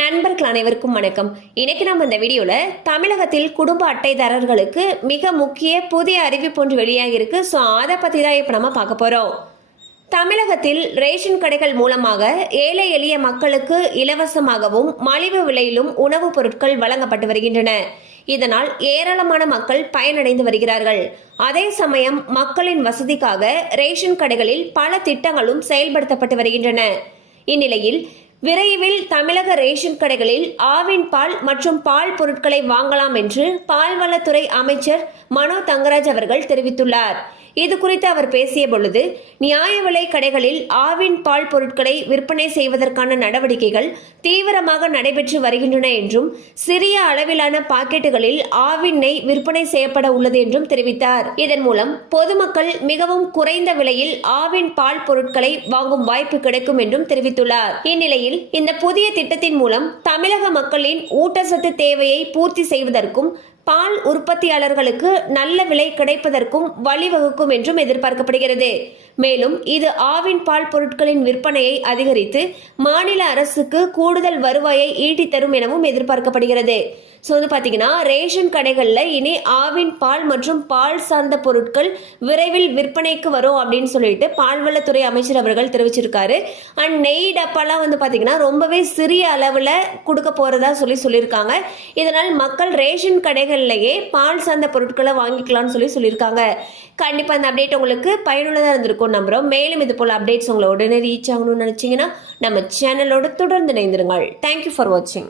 நண்பர்கள் அனைவருக்கும் வணக்கம். இன்னைக்கு நம்ம இந்த வீடியோவில் தமிழகத்தில் குடும்ப அட்டைதாரர்களுக்கு மிக முக்கிய புதிய அறிவிப்பு ஒன்று வெளியாகி இருக்கு. ஸோ அதை பற்றி தான் இப்போ நம்ம பார்க்க போகிறோம் தமிழகத்தில் ரேஷன் கடைகள் மூலமாக ஏழை எளிய மக்களுக்கு இலவசமாகவும் மலிவு விலையிலும் உணவுப் பொருட்கள் வழங்கப்பட்டு வருகின்றன. இதனால் ஏராளமான மக்கள் பயனடைந்து வருகிறார்கள். அதே சமயம் மக்களின் வசதிக்காக ரேஷன் கடைகளில் பல திட்டங்களும் செயல்படுத்தப்பட்டு வருகின்றன. இந்நிலையில் விரைவில் தமிழக ரேஷன் கடைகளில் ஆவின் பால் மற்றும் பால் பொருட்களை வாங்கலாம் என்று பால்வளத்துறை அமைச்சர் மனோ தங்கராஜ் அவர்கள் தெரிவித்துள்ளார். இது குறித்து அவர் பேசிய பொழுது நியாய விலை கடைகளில் ஆவின் பால் பொருட்களை விற்பனை செய்வதற்கான நடவடிக்கைகள் தீவிரமாக நடைபெற்று வருகின்றன என்றும் சிறிய அளவிலான பாக்கெட்டுகளில் ஆவின் நெய் விற்பனை செய்யப்பட உள்ளது என்றும் தெரிவித்தார். இதன் மூலம் பொதுமக்கள் மிகவும் குறைந்த விலையில் ஆவின் பால் பொருட்களை வாங்கும் வாய்ப்பு கிடைக்கும் என்றும் தெரிவித்துள்ளார். இந்நிலையில் இந்த புதிய திட்டத்தின் மூலம் தமிழக மக்களின் ஊட்டச்சத்து தேவையை பூர்த்தி செய்வதற்கும் பால் உற்பத்தியாளர்களுக்கு நல்ல விலை கிடைப்பதற்கும் வழிவகுக்கும் என்றும் எதிர்பார்க்கப்படுகிறது. மேலும் இது ஆவின் பால் பொருட்களின் விற்பனையை அதிகரித்து மாநில அரசுக்கு கூடுதல் வருவாயை ஈட்டித்தரும் எனவும் எதிர்பார்க்கப்படுகிறது. ஸோ வந்து பார்த்தீங்கன்னா ரேஷன் கடைகளில் இனி ஆவின் பால் மற்றும் பால் சார்ந்த பொருட்கள் விரைவில் விற்பனைக்கு வரும் அப்படின்னு சொல்லிட்டு பால்வளத்துறை அமைச்சர் அவர்கள் தெரிவிச்சிருக்காரு. அண்ட் நெய் டப்பாலாம் வந்து பார்த்தீங்கன்னா ரொம்பவே சிறிய அளவில் கொடுக்க போகிறதா சொல்லி சொல்லியிருக்காங்க. இதனால் மக்கள் ரேஷன் கடைகள்லையே பால் சார்ந்த பொருட்களை வாங்கிக்கலாம்னு சொல்லி சொல்லியிருக்காங்க. கண்டிப்பாக அந்த அப்டேட் உங்களுக்கு பயனுள்ளதாக இருந்திருக்கும் நம்புகிறோம் மேலும் இது போல் அப்டேட்ஸ் உங்களை உடனே ரீச் ஆகணும்னு நினச்சிங்கன்னா நம்ம சேனலோட தொடர்ந்து இணைந்திருங்கள். தேங்க்யூ ஃபார் வாட்சிங்